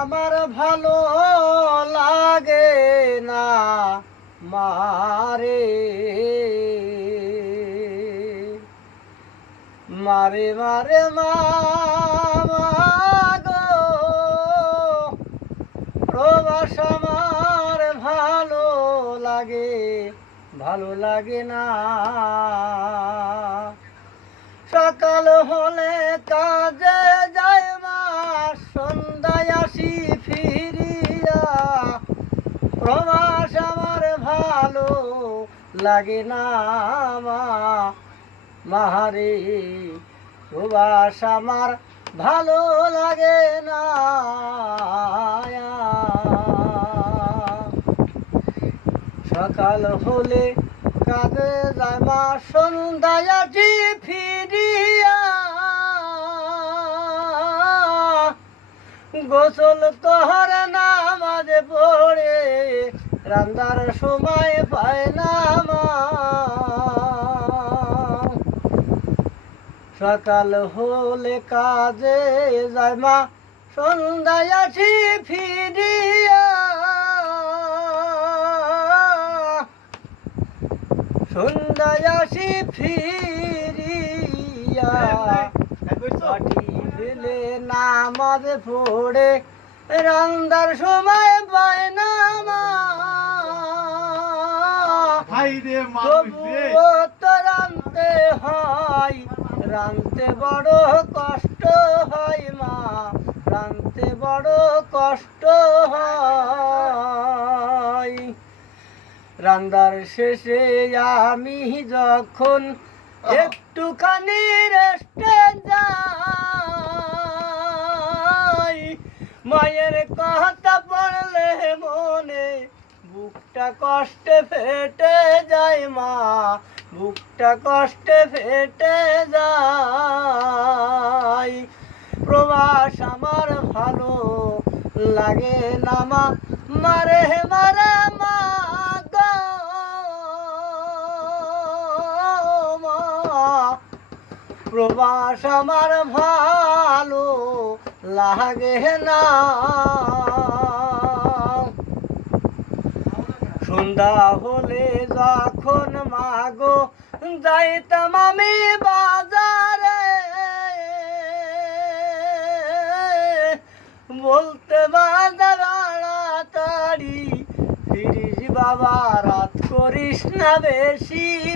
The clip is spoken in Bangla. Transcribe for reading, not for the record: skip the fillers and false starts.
আমার ভালো লাগে না মারে মারে মারে গো প্রবাস আমার ভালো লাগে না। সকাল হলে কাজে যায় মা, সন্ধ্যায় আসি ফিরিয়া। প্রবাস আমার ভালো লাগে না মারে, প্রবাস আমার ভালো লাগে না। সকাল হলে কাজে যায় মা, সন্ধ্যায় আসি ফিরিয়া। গোসল তোহর নামাজে পড়ে রান্দার সময় পায় না মা। সকাল হলে কাজে যায় মা, সন্ধ্যায় আসি ফিরিয়া। সন্ধ্যায় আসি ফিরিয়া, পাটি ফেলে নামাজ পড়ে রান্দার সময় পায় না মা। তবুও তো রাঁধতে হয়, রাঁধতে বড় কষ্ট হয় মা, রাঁধতে বড় কষ্ট হয়। রান্দার শেষে আমি যখন একটুখানি রেস্টে যাই, মায়ের কথা পড়লে মনে বুকটা কষ্টে ফেটে যায় মা, বুকটা কষ্টে ফেটে যায়। প্রবাস আমার ভালো লাগে না মারে মারে মা। প্রবাস আমার ভালো লাগে না। সন্ধ্যা হলে যখন মাগো যাইতাম আমি বাজারে, বলতে বাজার তাড়াতাড়ি ফিরিস বাবা, রাত করিস না বেশি।